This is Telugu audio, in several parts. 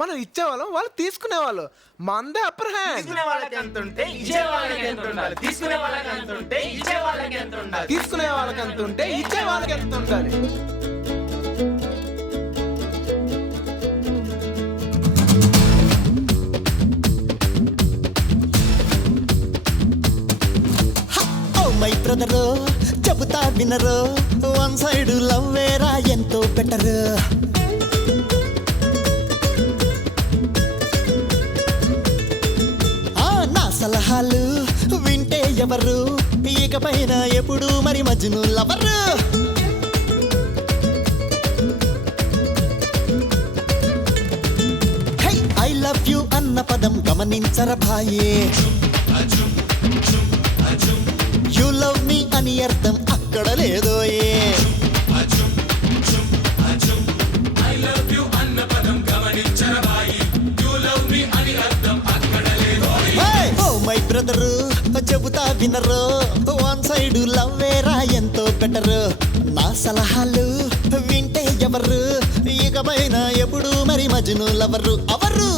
మనం ఇచ్చేవాళ్ళం, వాళ్ళు తీసుకునేవాళ్ళు. మందే అప్పర్ హ్యాండ్. తీసుకునే వాళ్ళకి ఎంత ఉంటే ఇచ్చే వాళ్ళకి ఎంత ఉండాలి. తీసుకునే వాళ్ళకి ఎంత ఉంటే ఇచ్చే వాళ్ళకి ఎంత ఉండాలి. తీసుకునే వాళ్ళకి ఎంత ఉంటే ఇచ్చే వాళ్ళకి ఎంత ఉండాలి. మై బ్రదరు చెబుతా వినరు, వన్ సైడ్ లవ్ వేరా ఎంతో బెటర్. నా సలహాలు వింటే ఎవరు, ఇకపైన ఎప్పుడు మరి Majnu lover. High I love you అన్న పదం గమనించర భాయే. యు లవ్ మీ అని అర్థం అక్కడ లేదోయే. ఓ మై బ్రదరు చెబుతా వినరు, వన్ సైడ్ లవ్ వేరా ఎంతో బెటర్. నా సలహాలు వింటే ఎవరు, ఇకపైన ఎప్పుడు మరి మజ్ను లవరు అవరు.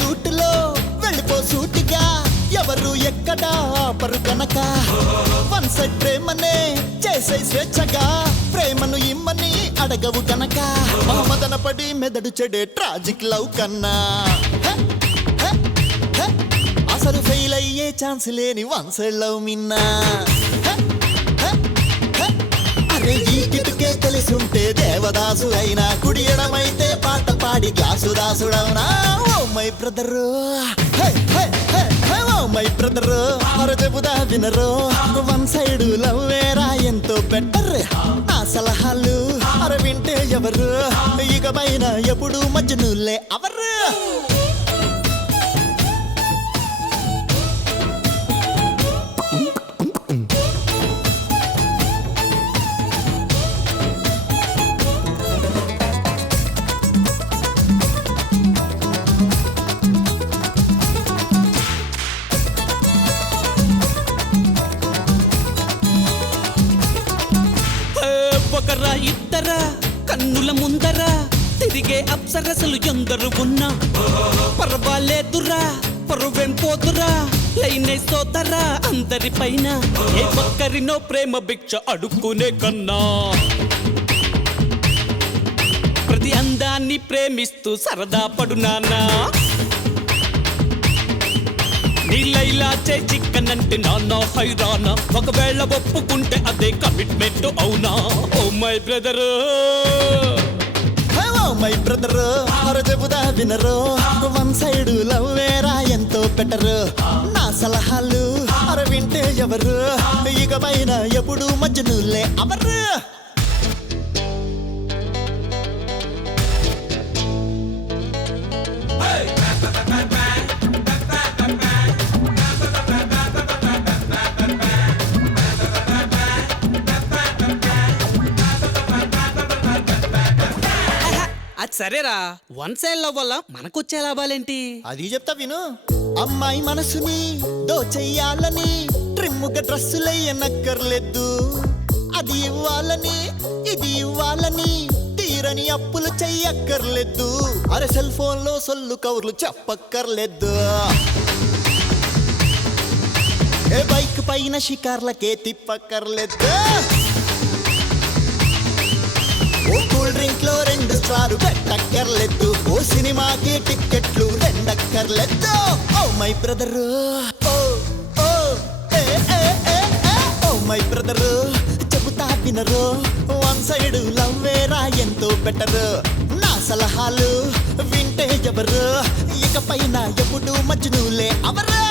రూట్లో వెళ్ళిపో సూటిగా, ఎవరు ఎక్కడ ఆపరు కనుక. వన్ సైడ్ ప్రేమనే చేసే స్వేచ్ఛగా, ప్రేమను ఇమ్మని అడగవు కనుక. మదన పడి మెదడు చెడే ట్రాజిక్ లవ్ కన్నా అసలు ఫెయిల్ అయ్యే ఛాన్స్ లేని వన్ సైడ్ లవ్ మిన్నా. అరే ఈ కిటుకే తెలిసి ఉంటే దేవదాసు అయినా, కుడియడమైతే పాట పాడి గ్లాసు దాసుడవునా. Oh my brother, oh my brother అర చెబుదా వినరు, వన్ సైడ్ లవ్ వేరా ఎంతో బెటర్. నా సలహాలు అర వింటే ఎవరు, ఇకపైన ఎప్పుడు మజ్నులే అవరు. ఒకరా ఇద్దరా కన్నుల ముందర తిరిగే అప్సరసలు ఎందరు ఉన్నా పర్వాలేదురా, పరువేం పోదురా, లైనే సోదరా అందరి పైన. ఏ ఒక్కరినో ప్రేమ భిక్ష అడుక్కునే కన్నా, ప్రతి అందాన్ని ప్రేమిస్తూ సరదా పడు నాన్నా. నీళ్ళైలా చే చిక్కనంటే నాన్న హైరానా, ఒకవేళ ఒప్పుకుంటే అదే కమిట్మెంట్ అవునా. Oh my brother, oh my brother అర చెబుదా వినరు, వన్ సైడ్ లవ్ వేరా ఎంతో బెటర్. నా సలహాలు అర వింటే ఎవరు, ఇకపైన ఎప్పుడు మజ్నులే అవరు. అది సరేరా, వన్ సైడ్ లవ్ వల్ల మనకొచ్చే లాభాలేంటి అది చెప్తా విను. అమ్మాయి మనసుని దోచెయ్యాలని ట్రిమ్ముగా డ్రెస్సులయ్యనక్కర్లేదు. అది ఇవ్వాలని ఇది ఇవ్వాలని తీరని అప్పులు చెయ్యక్కర్లేదు. అరే సెల్ ఫోన్ లో సొల్లు కవర్లు చెప్పక్కర్లేదు. ఏ బైక్ పైన షికార్లకే తిప్పక్కర్లేదు. ఓ కూల్ డ్రింక్ లో 2 స్టార్ పెట్టక్కర్లేదు. ఓ సినిమాకి టిక్కెట్లు 2 అక్కర్లేదు. Oh my brother, oh oh ఏ ఏ ఏ ఏ ఓ మై బ్రదరు చెబుతా వినరు, వన్ సైడ్ లవ్ వేరా ఎంతో బెటర్. నా సలహాలు వింటే ఎవరు, ఇకపైన ఎప్పుడు మజ్నులే అవరు.